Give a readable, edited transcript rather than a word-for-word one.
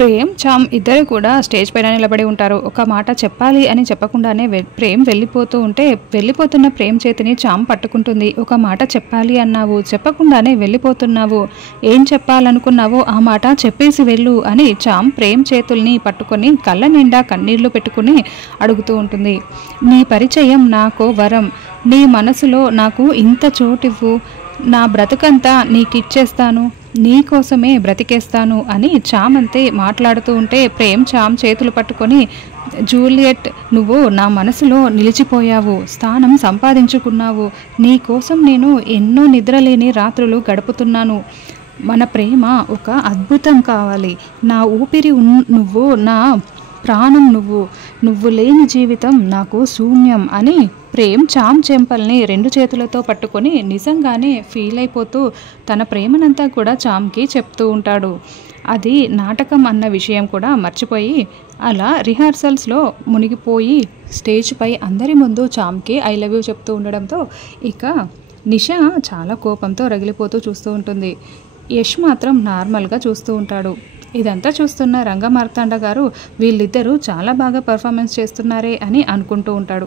ప్రేమ్, చామ్ ఇద్దరు కూడా స్టేజ్ పైన నిలబడి ఉంటారు. ఒక మాట చెప్పాలి అని చెప్పకుండానే ప్రేమ్ వెళ్ళిపోతూ ఉంటే, వెళ్ళిపోతున్న ప్రేమ్ చేతిని చామ్ పట్టుకుంటుంది. ఒక మాట చెప్పాలి అన్నావు, చెప్పకుండానే వెళ్ళిపోతున్నావు. ఏం చెప్పాలనుకున్నావో ఆ మాట చెప్పేసి వెళ్ళు అని చామ్ ప్రేమ్ చేతుల్ని పట్టుకొని కళ్ళ నిండా కన్నీళ్లు పెట్టుకుని అడుగుతూ ఉంటుంది. నీ పరిచయం నాకో వరం, నీ మనసులో నాకు ఇంత చోటివ్వు, నా బ్రతుకంతా నీకిచ్చేస్తాను, నీకోసమే బ్రతికేస్తాను అని చామ్ అంతే మాట్లాడుతూ ఉంటే, ప్రేమ్ చామ్ చేతులు పట్టుకొని, జూలియట్ నువ్వు నా మనసులో నిలిచిపోయావు, స్థానం సంపాదించుకున్నావు, నీ కోసం నేను ఎన్నో నిద్రలేని రాత్రులు గడుపుతున్నాను, మన ప్రేమ ఒక అద్భుతం కావాలి, నా ఊపిరి నువ్వు, నా ప్రాణం నువ్వు లేని జీవితం నాకు శూన్యం అని ప్రేమ్ చామ్ చెంపల్ని రెండు చేతులతో పట్టుకొని నిజంగానే ఫీల్ అయిపోతూ తన ప్రేమనంతా కూడా చామ్కి చెప్తూ ఉంటాడు. అది నాటకం అన్న విషయం కూడా మర్చిపోయి అలా రిహార్సల్స్లో మునిగిపోయి స్టేజ్ పై అందరి ముందు చామ్కి ఐ లవ్ యూ చెప్తూ ఉండడంతో ఇక నిషా చాలా కోపంతో రగిలిపోతూ చూస్తూ ఉంటుంది. యష్ మాత్రం నార్మల్గా చూస్తూ ఉంటాడు. ఇదంతా చూస్తున్న రంగమార్తాండ గారు వీళ్ళిద్దరూ చాలా బాగా పర్ఫార్మెన్స్ చేస్తున్నారే అని అనుకుంటూ ఉంటాడు.